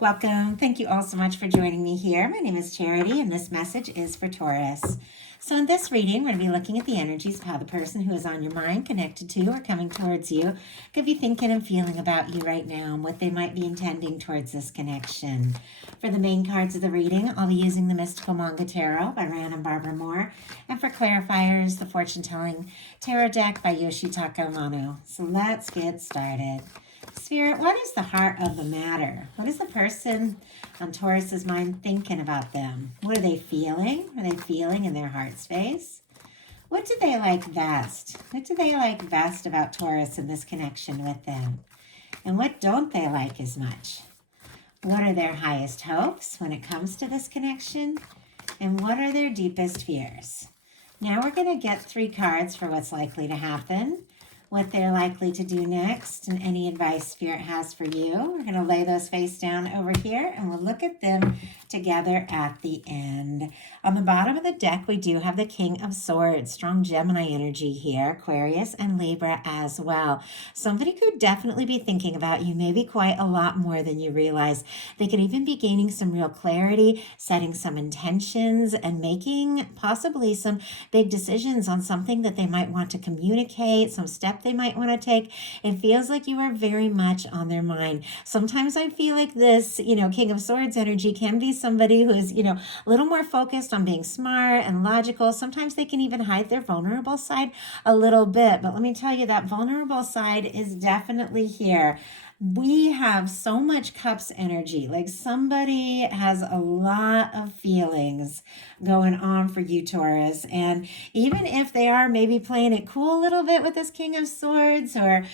welcome. Thank you all so much for joining me here. My name is Charity, and this message is for Taurus. So in this reading, we're going to be looking at the energies of how the person who is on your mind, connected to, or coming towards you could be thinking and feeling about you right now and what they might be intending towards this connection. For the main cards of the reading, I'll be using the Mystical Manga Tarot by Ran and Barbara Moore. And for clarifiers, the Fortune Telling Tarot deck by Yoshitaka Amano. So let's get started. Spirit, what is the heart of the matter? What is the person on Taurus's mind thinking about them? What are they feeling? Are they feeling in their heart space? What do they like best? What do they like best about Taurus and this connection with them? And what don't they like as much? What are their highest hopes when it comes to this connection? And what are their deepest fears? Now we're going to get 3 cards for what's likely to happen, what they're likely to do next, and any advice Spirit has for you. We're going to lay those face down over here, and we'll look at them together at the end. On the bottom of the deck, we do have the King of Swords, strong Gemini energy here, Aquarius and Libra as well. Somebody could definitely be thinking about you, maybe quite a lot more than you realize. They could even be gaining some real clarity, setting some intentions, and making possibly some big decisions on something that they might want to communicate, some step they might want to take. It feels like you are very much on their mind. Sometimes I feel like this, King of Swords energy can be somebody who is, a little more focused on being smart and logical. Sometimes they can even hide their vulnerable side a little bit. But let me tell you, that vulnerable side is definitely here. We have so much cups energy. Like somebody has a lot of feelings going on for you, Taurus. And even if they are maybe playing it cool a little bit with this King of Swords, or,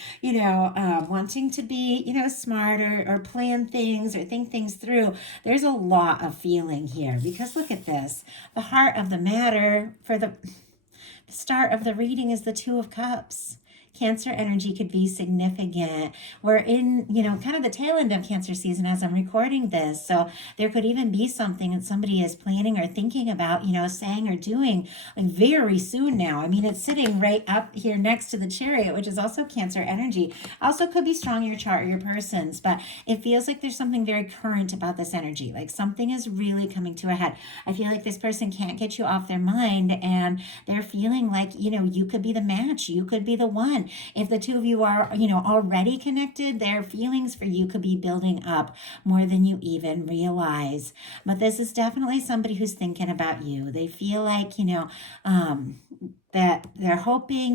wanting to be, smart, or plan things or think things through, there's a lot of feeling here. Because look at this. The heart of the matter for the start of the reading is the Two of Cups. Cancer energy could be significant. We're in, kind of the tail end of Cancer season as I'm recording this. So there could even be something that somebody is planning or thinking about, saying or doing like very soon now. I mean, it's sitting right up here next to the Chariot, which is also Cancer energy. Also could be strong in your chart or your person's, but it feels like there's something very current about this energy. Like something is really coming to a head. I feel like this person can't get you off their mind, and they're feeling like, you could be the match. You could be the one. If the two of you are, already connected, their feelings for you could be building up more than you even realize. But this is definitely somebody who's thinking about you. They feel like, that they're hoping,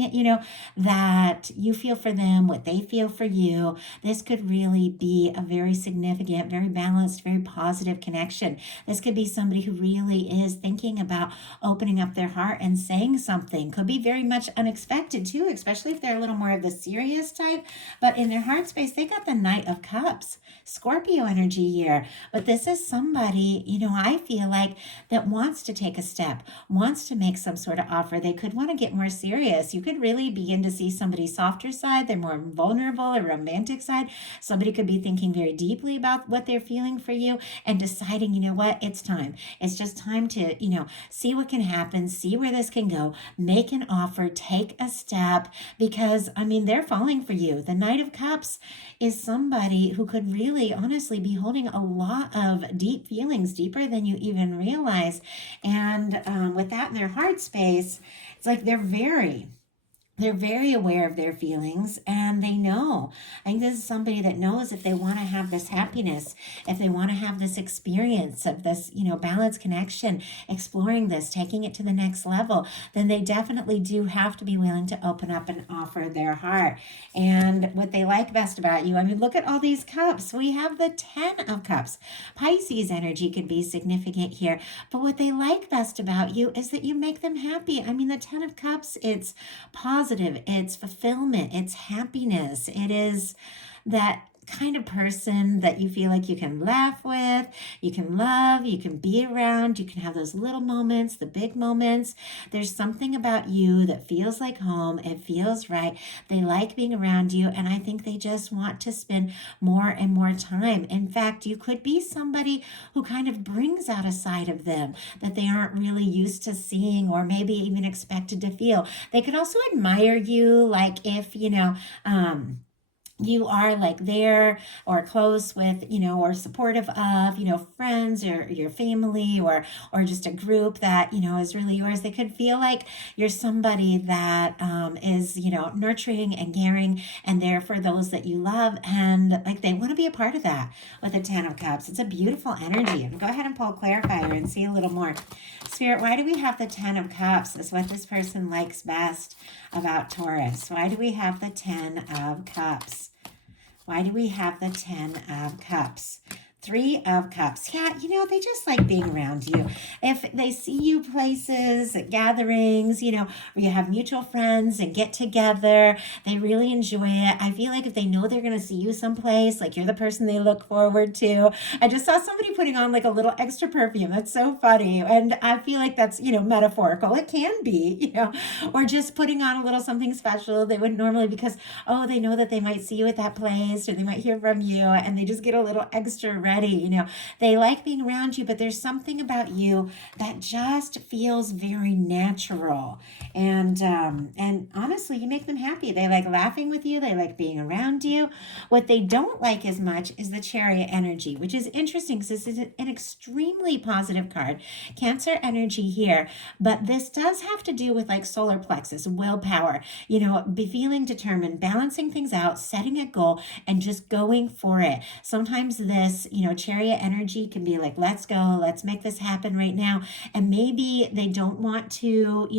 that you feel for them, what they feel for you. This could really be a very significant, very balanced, very positive connection. This could be somebody who really is thinking about opening up their heart and saying something. Could be very much unexpected too, especially if they're a little more of the serious type. But in their heart space, they got the Knight of Cups, Scorpio energy here. But this is somebody, I feel like that wants to take a step, wants to make some sort of offer. They could want to get more serious. You could really begin to see somebody's softer side, their more vulnerable or romantic side. Somebody could be thinking very deeply about what they're feeling for you and deciding, what, it's time. It's just time to, see what can happen, see where this can go, make an offer, take a step, because, they're falling for you. The Knight of Cups is somebody who could really, honestly, be holding a lot of deep feelings, deeper than you even realize. And with that in their heart space, it's like they're very aware of their feelings, and they know. I think this is somebody that knows if they want to have this happiness, if they want to have this experience of this, balanced connection, exploring this, taking it to the next level, then they definitely do have to be willing to open up and offer their heart. And what they like best about you, look at all these cups. We have the 10 of Cups. Pisces energy could be significant here, but what they like best about you is that you make them happy. The 10 of Cups, it's positive, it's fulfillment, it's happiness. It is that kind of person that you feel like you can laugh with, you can love, you can be around, you can have those little moments, the big moments. There's something about you that feels like home. It feels right. They like being around you, and I think they just want to spend more and more time. In fact, you could be somebody who kind of brings out a side of them that they aren't really used to seeing, or maybe even expected to feel. They could also admire you, like if, you are like there or close with, or supportive of, friends or your family, or just a group that, is really yours. They could feel like you're somebody that is, nurturing and caring and there for those that you love, and like they want to be a part of that with the Ten of Cups. It's a beautiful energy. And go ahead and pull a clarifier and see a little more. Spirit, why do we have the Ten of Cups? Is what this person likes best about Taurus. Why do we have the Ten of Cups? Why do we have the Ten of Cups? Three of Cups. Yeah, they just like being around you. If they see you places, at gatherings, where you have mutual friends and get together, they really enjoy it. I feel like if they know they're going to see you someplace, like you're the person they look forward to. I just saw somebody putting on like a little extra perfume. That's so funny. And I feel like that's, metaphorical. It can be, or just putting on a little something special they wouldn't normally because, they know that they might see you at that place or they might hear from you and they just get a little extra ready. They like being around you, but there's something about you that just feels very natural. And honestly, you make them happy. They like laughing with you. They like being around you. What they don't like as much is the Chariot energy, which is interesting because this is an extremely positive card. Cancer energy here, but this does have to do with like solar plexus, willpower, be feeling determined, balancing things out, setting a goal, and just going for it. Sometimes this, Chariot energy can be like, let's go, let's make this happen right now. And maybe they don't want to,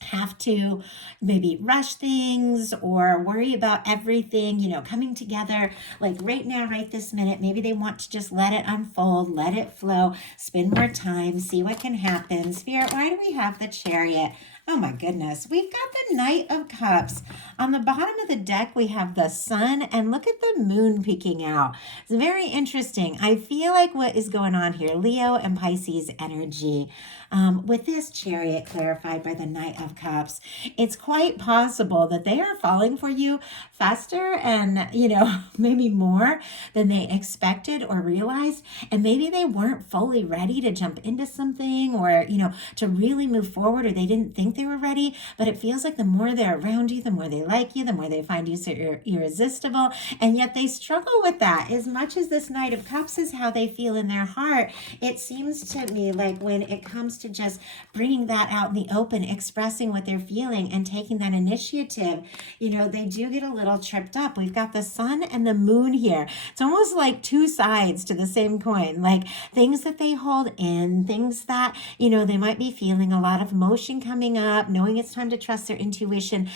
have to maybe rush things or worry about everything, coming together like right now, right this minute. Maybe they want to just let it unfold, let it flow, spend more time, see what can happen. Spirit, why do we have the Chariot? Oh my goodness. We've got the Knight of Cups. On the bottom of the deck, we have the sun, and look at the moon peeking out. It's very interesting. I feel like what is going on here, Leo and Pisces energy. With this Chariot clarified by the Knight of Cups, it's quite possible that they are falling for you faster and, maybe more than they expected or realized. And maybe they weren't fully ready to jump into something or, to really move forward, or they didn't think they were ready. But it feels like the more they're around you, the more they like you, the more they find you so irresistible. And yet they struggle with that. As much as this Knight of Cups is how they feel in their heart, it seems to me like when it comes to just bringing that out in the open, expressing what they're feeling and taking that initiative, they do get a little tripped up. We've got the sun and the moon here. It's almost like two sides to the same coin, like things that they hold in, things that, they might be feeling a lot of emotion coming up, knowing it's time to trust their intuition,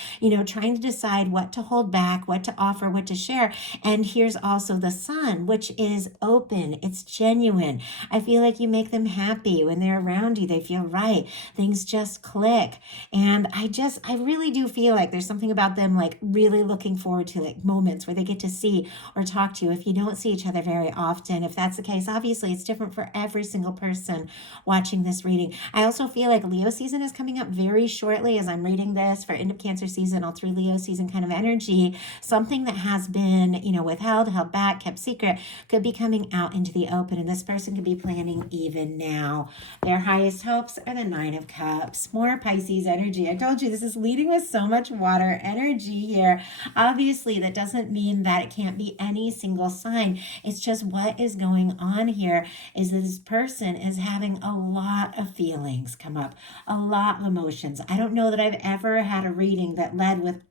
trying to decide what to hold back, what to offer, what to share. And here's also the sun, which is open. It's genuine. I feel like you make them happy when they're around you. They feel right. Things just click. And I really do feel like there's something about them like really looking forward to like moments where they get to see or talk to you if you don't see each other very often. If that's the case, obviously it's different for every single person watching this reading. I also feel like Leo season is coming up very shortly as I'm reading this for end of Cancer season, all through Leo season kind of energy. Something that has been, withheld, held back, kept secret could be coming out into the open, and this person could be planning even now. Their highest hopes are the Nine of Cups. More Pisces energy. I told you this is leading with so much water energy here. Obviously, that doesn't mean that it can't be any single sign. It's just what is going on here is that this person is having a lot of feelings come up, a lot of emotions. I don't know that I've ever had a reading that led with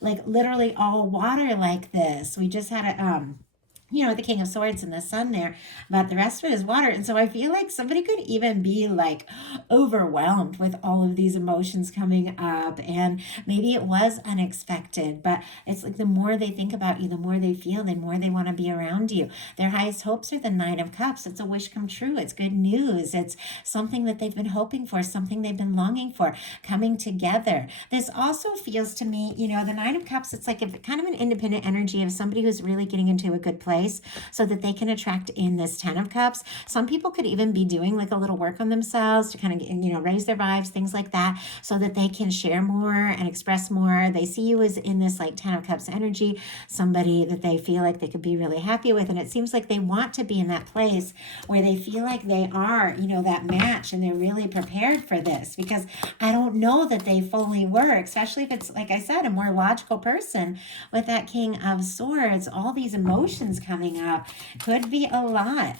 literally all water like this. We just had the King of Swords and the Sun there, but the rest of it is water. And so I feel like somebody could even be like overwhelmed with all of these emotions coming up. And maybe it was unexpected, but it's like the more they think about you, the more they feel, the more they want to be around you. Their highest hopes are the Nine of Cups. It's a wish come true. It's good news. It's something that they've been hoping for, something they've been longing for, coming together. This also feels to me, the Nine of Cups, it's like kind of an independent energy of somebody who's really getting into a good place. place so that they can attract in this 10 of Cups. Some people could even be doing like a little work on themselves to kind of, raise their vibes, things like that, so that they can share more and express more. They see you as in this like 10 of Cups energy, somebody that they feel like they could be really happy with. And it seems like they want to be in that place where they feel like they are, that match, and they're really prepared for this, because I don't know that they fully were, especially if it's, like I said, a more logical person with that King of Swords. All these emotions coming up could be a lot.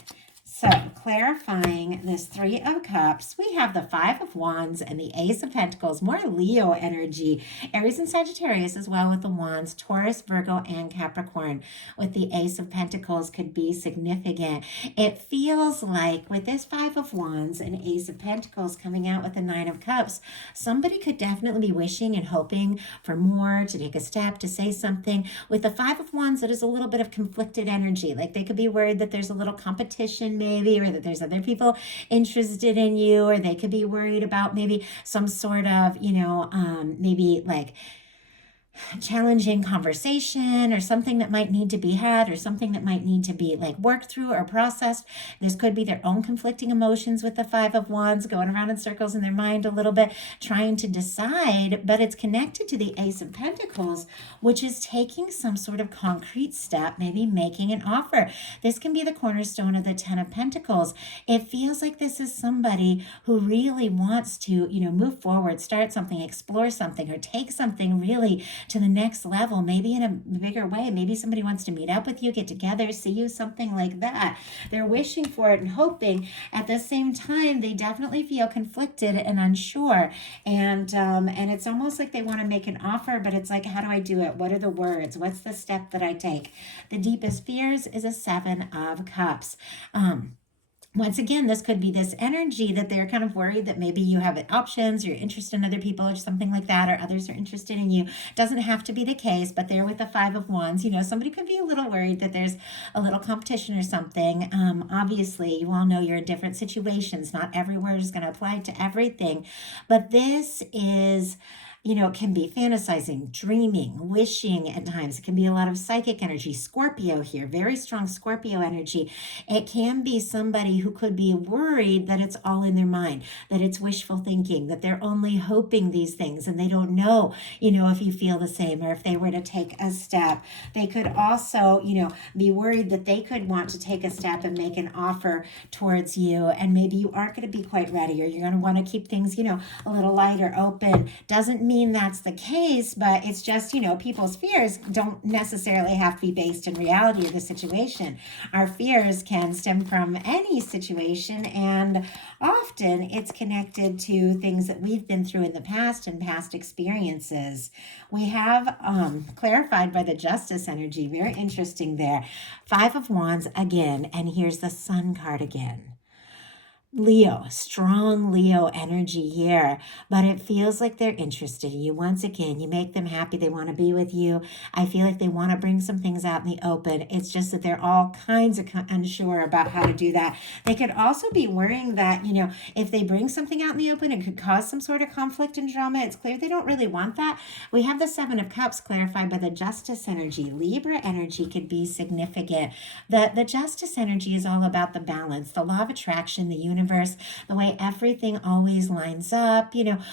So, clarifying this 3 of Cups, we have the 5 of Wands and the Ace of Pentacles, more Leo energy, Aries and Sagittarius as well with the Wands, Taurus, Virgo, and Capricorn with the Ace of Pentacles could be significant. It feels like with this 5 of Wands and Ace of Pentacles coming out with the 9 of Cups, somebody could definitely be wishing and hoping for more, to take a step, to say something. With the 5 of Wands, it is a little bit of conflicted energy. Like they could be worried that there's a little competition maybe, or that there's other people interested in you, or they could be worried about maybe some sort of, maybe like challenging conversation, or something that might need to be had, or something that might need to be like worked through or processed. This could be their own conflicting emotions with the 5 of Wands going around in circles in their mind a little bit, trying to decide, but it's connected to the Ace of Pentacles, which is taking some sort of concrete step, maybe making an offer. This can be the cornerstone of the 10 of Pentacles. It feels like this is somebody who really wants to, move forward, start something, explore something, or take something really to the next level, maybe in a bigger way. Maybe somebody wants to meet up with you, get together, see you, something like that. They're wishing for it and hoping. At the same time, they definitely feel conflicted and unsure. And it's almost like they want to make an offer, but it's like, how do I do it? What are the words? What's the step that I take? The deepest fears is a 7 of Cups. Once again, this could be this energy that they're kind of worried that maybe you have options, you're interested in other people or something like that, or others are interested in you. Doesn't have to be the case, but they're with the 5 of Wands. Somebody could be a little worried that there's a little competition or something. Obviously, you all know you're in different situations. Not every word is going to apply to everything, but this is... it can be fantasizing, dreaming, wishing at times. It can be a lot of psychic energy. Scorpio here, very strong Scorpio energy. It can be somebody who could be worried that it's all in their mind, that it's wishful thinking, that they're only hoping these things and they don't know, if you feel the same, or if they were to take a step. They could also, be worried that they could want to take a step and make an offer towards you, and maybe you aren't going to be quite ready, or you're going to want to keep things, a little light or open. Doesn't mean that's the case, but it's just, people's fears don't necessarily have to be based in reality of the situation. Our fears can stem from any situation, and often it's connected to things that we've been through in the past and past experiences. We have clarified by the Justice energy, very interesting there. 5 of Wands again, and here's the Sun card again. Leo, strong Leo energy here, but it feels like they're interested in you. Once again, you make them happy. They want to be with you. I feel like they want to bring some things out in the open. It's just that they're all kinds of unsure about how to do that. They could also be worrying that, if they bring something out in the open, it could cause some sort of conflict and drama. It's clear they don't really want that. We have the 7 of Cups clarified by the Justice energy. Libra energy could be significant. The Justice energy is all about the balance, the law of attraction, the universe, the way everything always lines up.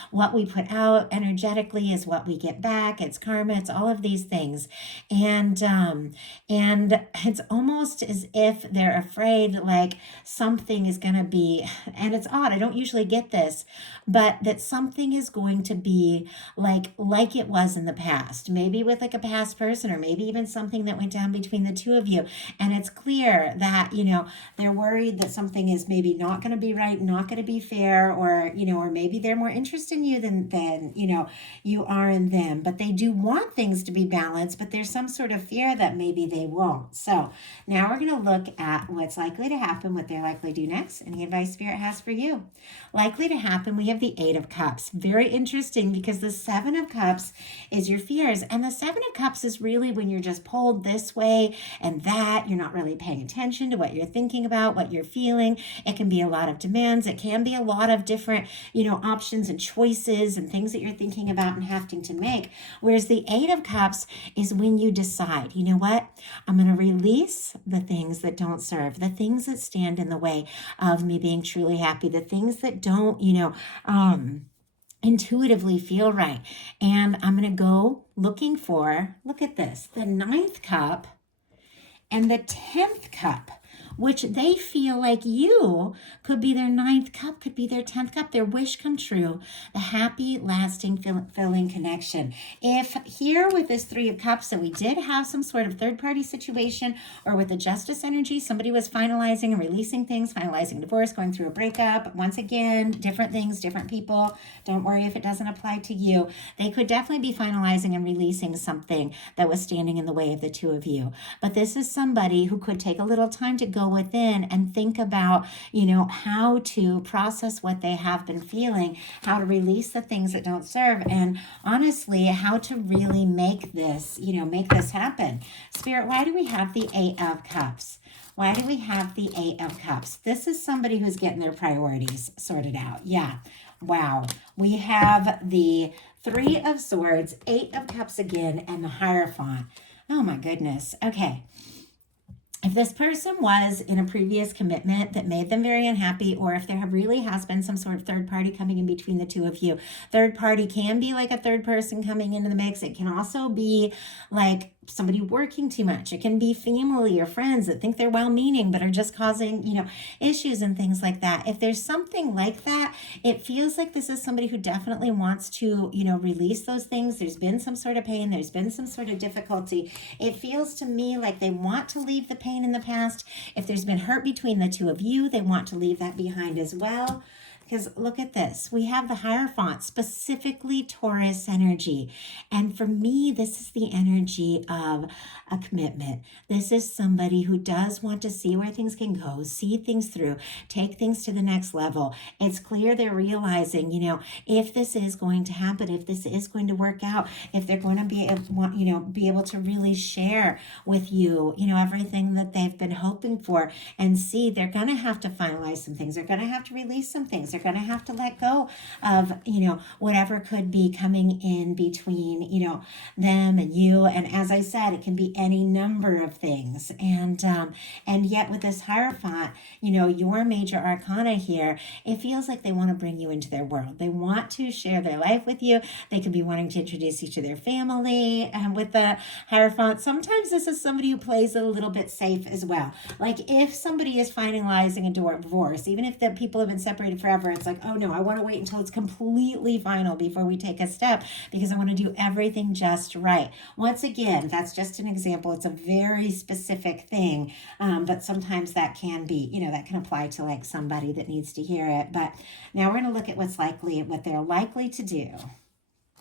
What we put out energetically is what we get back. It's karma. It's all of these things. And it's almost as if they're afraid like something is going to be, and it's odd, I don't usually get this, but that something is going to be like it was in the past, maybe with like a past person, or maybe even something that went down between the two of you. And it's clear that, they're worried that something is maybe not going to be right, not going to be fair, or maybe they're more interested in you than you are in them. But they do want things to be balanced, but there's some sort of fear that maybe they won't. So now we're going to look at what's likely to happen, what they're likely to do next, and the advice Spirit has for you. Likely to happen, we have the 8 of Cups. Very interesting, because the 7 of Cups is your fears, and the 7 of Cups is really when you're just pulled this way and that. You're not really paying attention to what you're thinking about, what you're feeling. It can be a lot of demands. It can be a lot of different, options and choices and things that you're thinking about and having to make. Whereas the Eight of Cups is when you decide, you know what, I'm going to release the things that don't serve, the things that stand in the way of me being truly happy, the things that don't, intuitively feel right. And I'm going to go looking for, look at this, the Ninth Cup and the 10th cup, which they feel like you could be their ninth cup, could be their 10th cup, their wish come true, the happy, lasting, filling connection. If here with this Three of Cups that we did have some sort of third-party situation, or with the Justice energy, somebody was finalizing and releasing things, finalizing a divorce, going through a breakup, once again, different things, different people. Don't worry if it doesn't apply to you. They could definitely be finalizing and releasing something that was standing in the way of the two of you. But this is somebody who could take a little time to go within and think about, how to process what they have been feeling, how to release the things that don't serve, and honestly, how to really make this, make this happen. Spirit, why do we have the Eight of Cups? Why do we have the Eight of Cups? This is somebody who's getting their priorities sorted out. Yeah. Wow. We have the Three of Swords, Eight of Cups again, and the Hierophant. Oh my goodness. Okay. If this person was in a previous commitment that made them very unhappy, or if there really has been some sort of third party coming in between the two of you, third party can be like a third person coming into the mix. It can also be like somebody working too much. It can be family or friends that think they're well-meaning but are just causing, issues and things like that. If there's something like that, it feels like this is somebody who definitely wants to, release those things. There's been some sort of pain. There's been some sort of difficulty. It feels to me like they want to leave the pain in the past. If there's been hurt between the two of you, they want to leave that behind as well. Because look at this. We have the Hierophant, specifically Taurus energy. And for me, this is the energy of a commitment. This is somebody who does want to see where things can go, see things through, take things to the next level. It's clear they're realizing, if this is going to happen, if this is going to work out, if they're going to be able to really share with you, everything that they've been hoping for, and see, they're going to have to finalize some things. They're going to have to release some things. They're going to have to let go of, whatever could be coming in between, them and you. And as I said, it can be any number of things. And yet with this Hierophant, your major arcana here, it feels like they want to bring you into their world. They want to share their life with you. They could be wanting to introduce you to their family. And with the Hierophant, sometimes this is somebody who plays it a little bit safe as well. Like if somebody is finalizing a divorce, even if the people have been separated forever, it's like, oh no, I want to wait until it's completely final before we take a step, because I want to do everything just right. Once again, that's just an example. It's a very specific thing, but sometimes that can be, that can apply to like somebody that needs to hear it. But now we're going to look at what they're likely to do.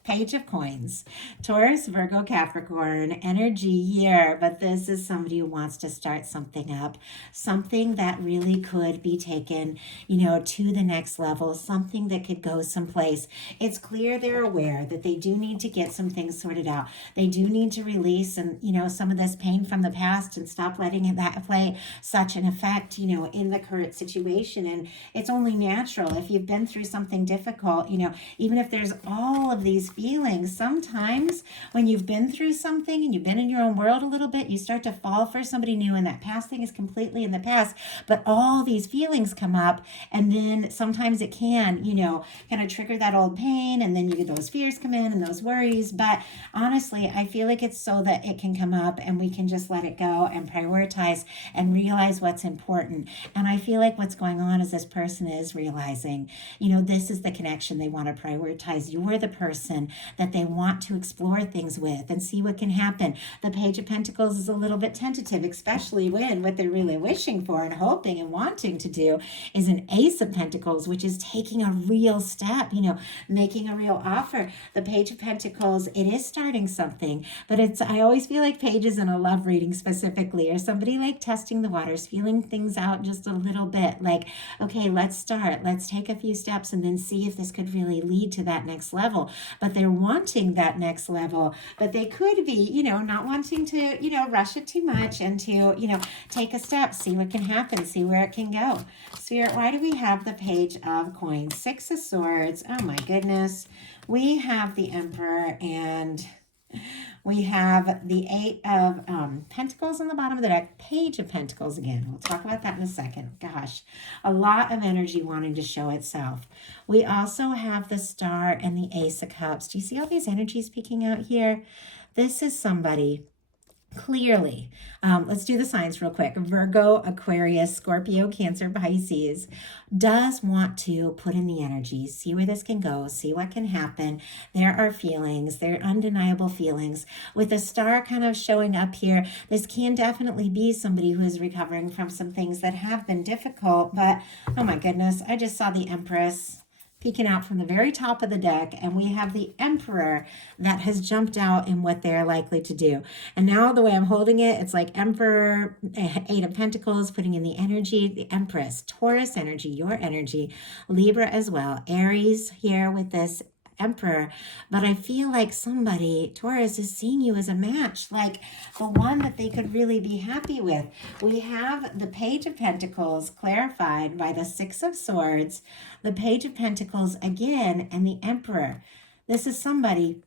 Page of Coins, Taurus, Virgo, Capricorn, energy here, but this is somebody who wants to start something up, something that really could be taken, to the next level, something that could go someplace. It's clear they're aware that they do need to get some things sorted out. They do need to release and, some of this pain from the past and stop letting that play such an effect, in the current situation. And it's only natural if you've been through something difficult, even if there's all of these feelings, sometimes when you've been through something and you've been in your own world a little bit, you start to fall for somebody new, and that past thing is completely in the past, but all these feelings come up, and then sometimes it can, kind of trigger that old pain, and then you get those fears come in and those worries. But honestly, I feel like it's so that it can come up and we can just let it go and prioritize and realize what's important. And I feel like what's going on is this person is realizing, this is the connection they want to prioritize. You're the person that they want to explore things with and see what can happen. The Page of Pentacles is a little bit tentative, especially when what they're really wishing for and hoping and wanting to do is an Ace of Pentacles, which is taking a real step, making a real offer. The Page of Pentacles, it is starting something, but I always feel like pages in a love reading specifically, or somebody like testing the waters, feeling things out just a little bit, like, okay, let's start, let's take a few steps and then see if this could really lead to that next level. But but they're wanting that next level. But they could be, not wanting to, rush it too much and to, take a step, see what can happen, see where it can go. Spirit, why do we have the Page of Coins? Six of Swords. Oh my goodness. We have the Emperor, and we have the Eight of Pentacles on the bottom of the deck. Page of Pentacles again. We'll talk about that in a second. Gosh, a lot of energy wanting to show itself. We also have the Star and the Ace of Cups. Do you see all these energies peeking out here? This is somebody clearly, let's do the signs real quick. Virgo, Aquarius, Scorpio, Cancer, Pisces does want to put in the energy, see where this can go, see what can happen. There are feelings, there are undeniable feelings. With the Star kind of showing up here, this can definitely be somebody who is recovering from some things that have been difficult. But oh my goodness, I just saw the Empress peeking out from the very top of the deck, and we have the Emperor that has jumped out in what they're likely to do. And now the way I'm holding it, it's like Emperor, Eight of Pentacles, putting in the energy, the Empress, Taurus energy, your energy, Libra as well, Aries here with this Emperor. But I feel like somebody, Taurus, is seeing you as a match, like the one that they could really be happy with. We have the Page of Pentacles clarified by the Six of Swords, the Page of Pentacles again, and the Emperor. This is somebody,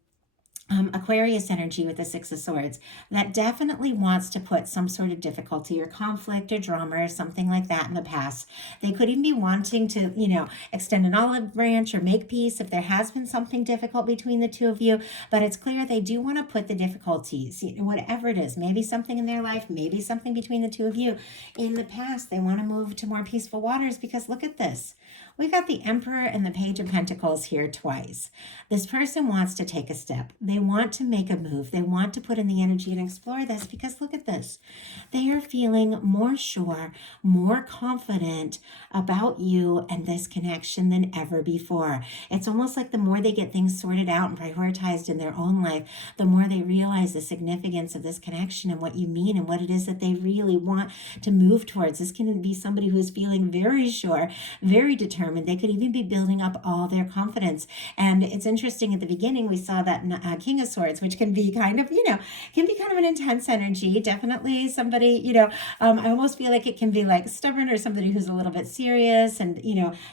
Aquarius energy with the Six of Swords, that definitely wants to put some sort of difficulty or conflict or drama or something like that in the past. They could even be wanting to, extend an olive branch or make peace if there has been something difficult between the two of you. But it's clear they do want to put the difficulties, whatever it is, maybe something in their life, maybe something between the two of you in the past. They want to move to more peaceful waters, because look at this. We got the Emperor and the Page of Pentacles here twice. This person wants to take a step. They want to make a move. They want to put in the energy and explore this, because look at this. They are feeling more sure, more confident about you and this connection than ever before. It's almost like the more they get things sorted out and prioritized in their own life, the more they realize the significance of this connection and what you mean and what it is that they really want to move towards. This can be somebody who is feeling very sure, very determined. They could even be building up all their confidence. And it's interesting, at the beginning, we saw that King of Swords, which can be kind of, can be kind of an intense energy. Definitely somebody, I almost feel like it can be like stubborn, or somebody who's a little bit serious and,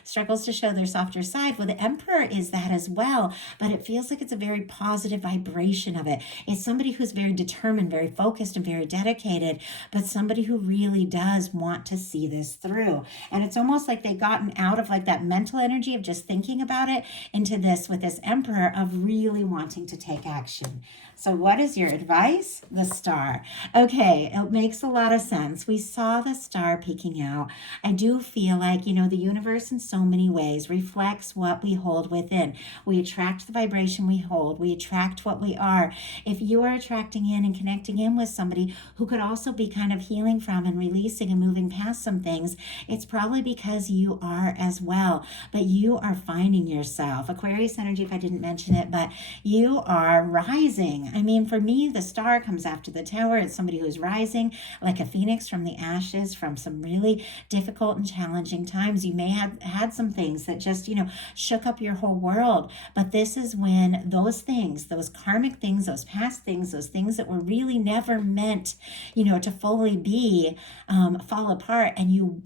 struggles to show their softer side. Well, the Emperor is that as well, but it feels like it's a very positive vibration of it. It's somebody who's very determined, very focused, and very dedicated, but somebody who really does want to see this through. And it's almost like they've gotten out of like that mental energy of just thinking about it into this with this Emperor of really wanting to take action. So what is your advice? The Star. Okay, it makes a lot of sense. We saw the Star peeking out. I do feel like, the universe in so many ways reflects what we hold within. We attract the vibration we hold. We attract what we are. If you are attracting in and connecting in with somebody who could also be kind of healing from and releasing and moving past some things, it's probably because you are as well. But you are finding yourself. Aquarius energy, if I didn't mention it, but you are rising. I mean, for me, the Star comes after the Tower. It's somebody who's rising like a phoenix from the ashes, from some really difficult and challenging times. You may have had some things that just, shook up your whole world. But this is when those things, those karmic things, those past things, those things that were really never meant, to fully be, fall apart, and you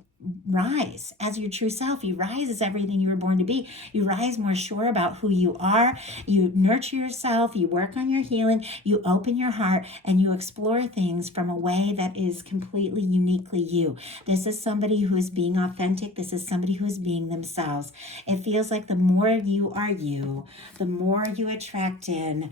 rise as your true self. You rise as everything you were born to be. You rise more sure about who you are. You nurture yourself. You work on your healing. You open your heart, and you explore things from a way that is completely uniquely you. This is somebody who is being authentic. This is somebody who is being themselves. It feels like the more you are you, the more you attract in,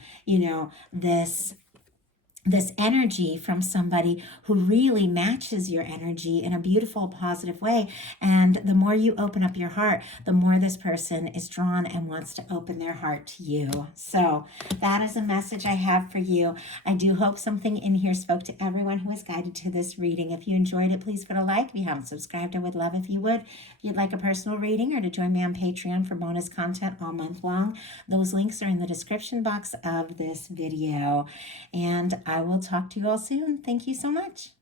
this energy from somebody who really matches your energy in a beautiful, positive way. And the more you open up your heart, the more this person is drawn and wants to open their heart to you. So that is a message I have for you. I do hope something in here spoke to everyone who was guided to this reading. If you enjoyed it, please put a like. If you haven't subscribed, I would love if you would. If you'd like a personal reading or to join me on Patreon for bonus content all month long, those links are in the description box of this video. And I will talk to you all soon. Thank you so much.